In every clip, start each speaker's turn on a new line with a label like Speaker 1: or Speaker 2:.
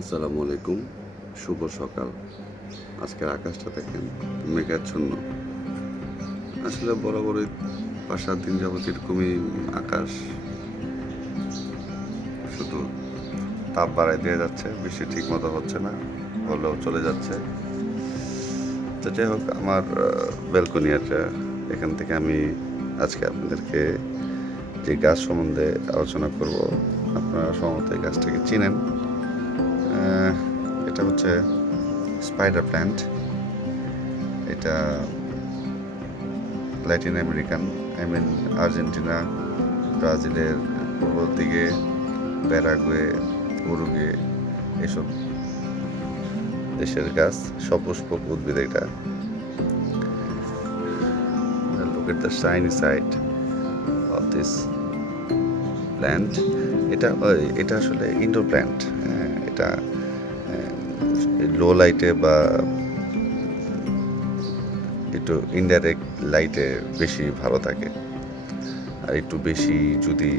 Speaker 1: আসসালামু আলাইকুম, শুভ সকাল। আজকের আকাশটা দেখেন মেঘাচ্ছন্ন। আসলে বরাবরই পাঁচ সাত দিন যাবত এরকমই আকাশ শুধু তাপ বাড়াই দিয়ে যাচ্ছে বৃষ্টি ঠিক মতো হচ্ছে না, হলেও চলে যাচ্ছে। তো যাই হোক, আমার ব্যালকনি আছে এখান থেকে আমি আজকে আপনাদেরকে যে গাছ সম্বন্ধে আলোচনা করব, আপনারা সম্ভবত এই গাছটাকে চিনেন। এটা হচ্ছে স্পাইডার প্ল্যান্ট এটা Latin American I mean Argentina ব্রাজিলের পূর্ব দিকে, প্যারাগুয়ে উরুগে এসব দেশের গাছ, সপুষ্পক উদ্ভিদ এটা। Look at shiny side of this plant এটা এটা আসলে ইনডোর প্ল্যান্ট এটা লো লাইটে বা একটু ইনডাইরেক্ট লাইটে বেশি ভালো থাকে। আর একটু বেশি যদি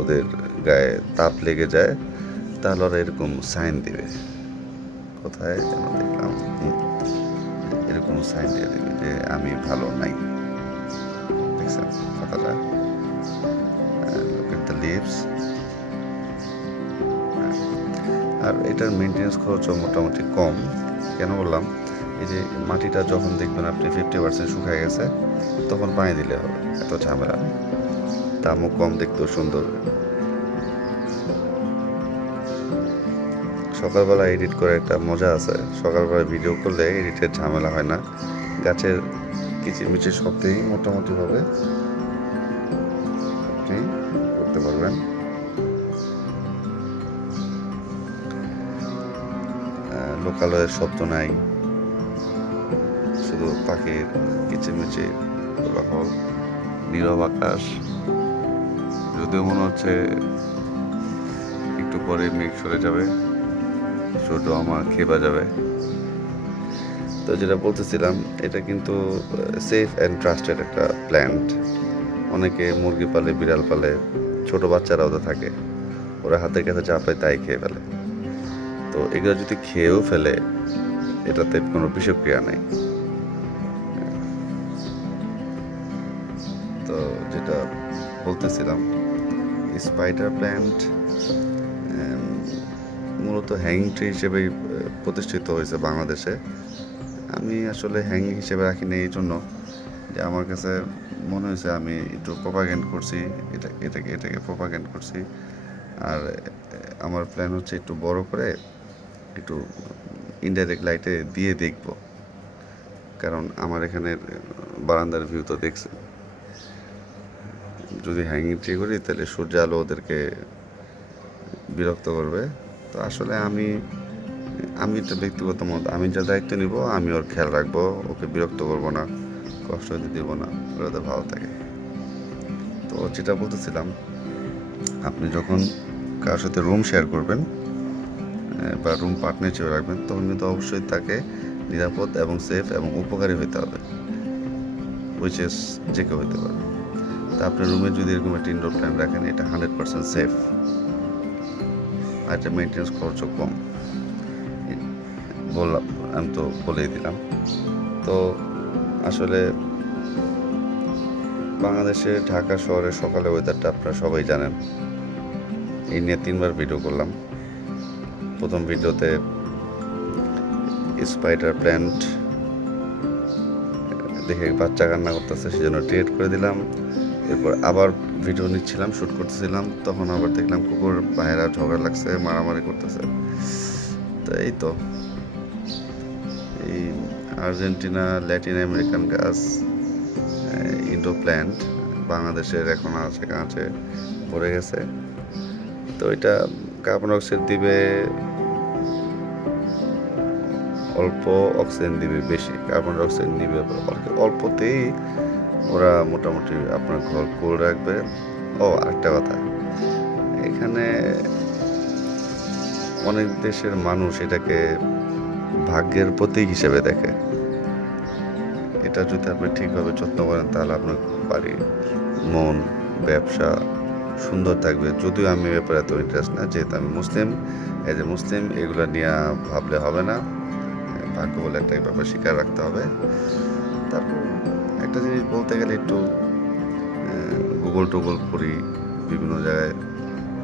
Speaker 1: ওদের গায়ে তাপ লেগে যায়, তাহলে ওরা এরকম সাইন দেবে। কোথায় যেন দেখলাম এরকম সাইন দিয়ে দেবে যে আমি ভালো নাই। দেখছেন দ্য লিভস আর এটার মেনটেন্যান্স খরচও মোটামুটি কম। কেন বললাম? এই যে মাটিটা যখন দেখবেন আপনি ফিফটি পার্সেন্ট শুকায় গেছে, তখন পানি দিলে হবে, এত ঝামেলা। দামও কম দেখতেও সুন্দর। সকালবেলা এডিট করে একটা মজা আছে। সকালবেলা ভিডিও করলে এডিটের ঝামেলা হয় না। গাছের কিচিরমিচির শব্দেই মোটামুটিভাবে আপনি করতে পারবেন। লোকালয়ের শব্দ নাই। শুধু পাখির কিচিরমিচির কোলাহল নীরব আকাশ। যদিও মনে হচ্ছে একটু পরে মেঘ সরে যাবে, সূর্য আমার খেবা যাবে। তো যেটা বলতেছিলাম, এটা কিন্তু সেফ অ্যান্ড ট্রাস্টেড একটা প্ল্যান্ট অনেকে মুরগি পালে, বিড়াল পালে, ছোট বাচ্চারাও তো থাকে। ওরা হাতের কাছে যা পায় তাই খেয়ে ফেলে। তো এগুলো যদি খেয়েও ফেলে, এটাতে কোনো বিষক্রিয়া নেই। তো যেটা বলতেছিলাম স্পাইডার প্ল্যান্ট মূলত হ্যাঙ্গিং ট্রি হিসেবেই প্রতিষ্ঠিত হয়েছে বাংলাদেশে। আমি আসলে হ্যাঙ্গিং হিসেবে রাখিনি এই জন্য। যে আমার কাছে মনে হয়েছে আমি একটু প্রপাগেন্ড করছি, এটা, এটাকে এটাকে প্রপাগেন্ড করছি। আর আমার প্ল্যান হচ্ছে একটু বড় করে একটু ইনডাইরেক্ট লাইটে দিয়ে দেখব। কারণ আমার এখানে বারান্দার ভিউ তো দেখছে যদি হ্যাঙ্গিং ট্রি করি, তাহলে সূর্য আলো ওদেরকে বিরক্ত করবে। তো আসলে আমি আমি একটা ব্যক্তিগত মত, আমি যা দায়িত্ব নিব, আমি ওর খেয়াল রাখব, ওকে বিরক্ত করব না, কষ্ট দিতে দেবো না, ওরা তো ভালো থাকে। তো যেটা বলতেছিলাম, আপনি যখন কারোর সাথে রুম শেয়ার করবেন বা রুম পার্টনার হিসেবে রাখবেন, তখন কিন্তু অবশ্যই তাকে নিরাপদ এবং সেফ এবং উপকারী হইতে হবে উইচ ইস যে কেউ হইতে পারে। তা আপনার রুমে যদি এরকম একটা ইনডোর প্ল্যান রাখেন, এটা হান্ড্রেড পার্সেন্ট সেফ আর এটা মেনটেন্স খরচও কম। বললাম, আমি তো বলেই দিলাম। তো আসলে বাংলাদেশে, ঢাকা শহরে সকালে ওয়েদারটা আপনারা সবাই জানেন। এই নিয়ে তিনবার ভিডিও করলাম। প্রথম ভিডিওতে স্পাইডার প্ল্যান্ট দেখে বাচ্চা কান্না করতেছে, সেজন্য ডিলিট করে দিলাম। এরপর আবার ভিডিও নিচ্ছিলাম শ্যুট করতেছিলাম। তখন আবার দেখলাম কুকুর বাইরা ঝগড়া লাগছে, মারামারি করতেছে। তো এই তো। এই আর্জেন্টিনা ল্যাটিন আমেরিকান গাছ ইন্ডো প্ল্যান্ট বাংলাদেশের এখন আছে, কাছে পড়ে গেছে। তো এটা কার্বন অক্সাইড দিবে, অল্প অক্সিজেন দিবে, বেশি কার্বন ডাই অক্সাইড নিবে অল্প- অল্পতেই ওরা মোটামুটি আপনার ঘর কোল রাখবে। ও, আরেকটা কথা। এখানে অনেক দেশের মানুষ এটাকে ভাগ্যের প্রতীক হিসেবে দেখে। এটা যদি আপনি ঠিকভাবে যত্ন করেন, তাহলে আপনার বাড়ি মন, ব্যবসা সুন্দর থাকবে। যদিও আমি ব্যাপারে এত ইন্টারেস্ট না, যেহেতু আমি মুসলিম, এই যে মুসলিম, এগুলো নিয়ে ভাবলে হবে না। ভাগ্য বলে একটা ব্যাপার স্বীকার রাখতে হবে। তারপর একটা জিনিস বলতে গেলে একটু গুগল টুগল করি, বিভিন্ন জায়গায়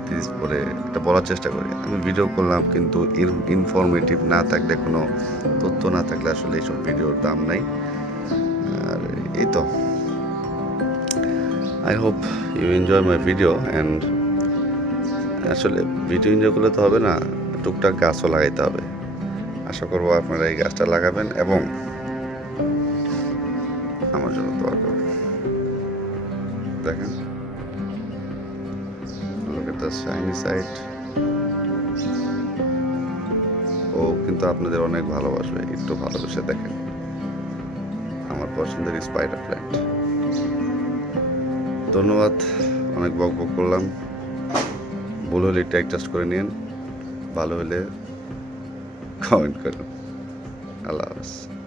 Speaker 1: থিস পরে এটা বলার চেষ্টা করি। আমি ভিডিও করলাম, কিন্তু ইনফরমেটিভ না থাকলে, কোনো তথ্য না থাকলে আসলে এইসব ভিডিওর দাম নাই। আর এই তো। I hope you enjoy my video and আসলে ভিডিও এনজয় করলে তো হবে না, টুকটাক গাছও লাগাইতে হবে। আশা করব আপনারা এই গাছটা লাগাবেন এবং আমার জন্য দোয়া করবেন। দেখেন। Look at ও কিন্তু আপনাদের অনেক ভালোবাসবে, একটু ভালোবেসে দেখেন। আমার পছন্দের স্পাইডার প্ল্যান্ট ধন্যবাদ। অনেক বক বক করলাম। ভুল হলে একটু অ্যাডজাস্ট করে নিন ভালো হলে কমেন্ট করুন। আল্লাহ হাফেজ।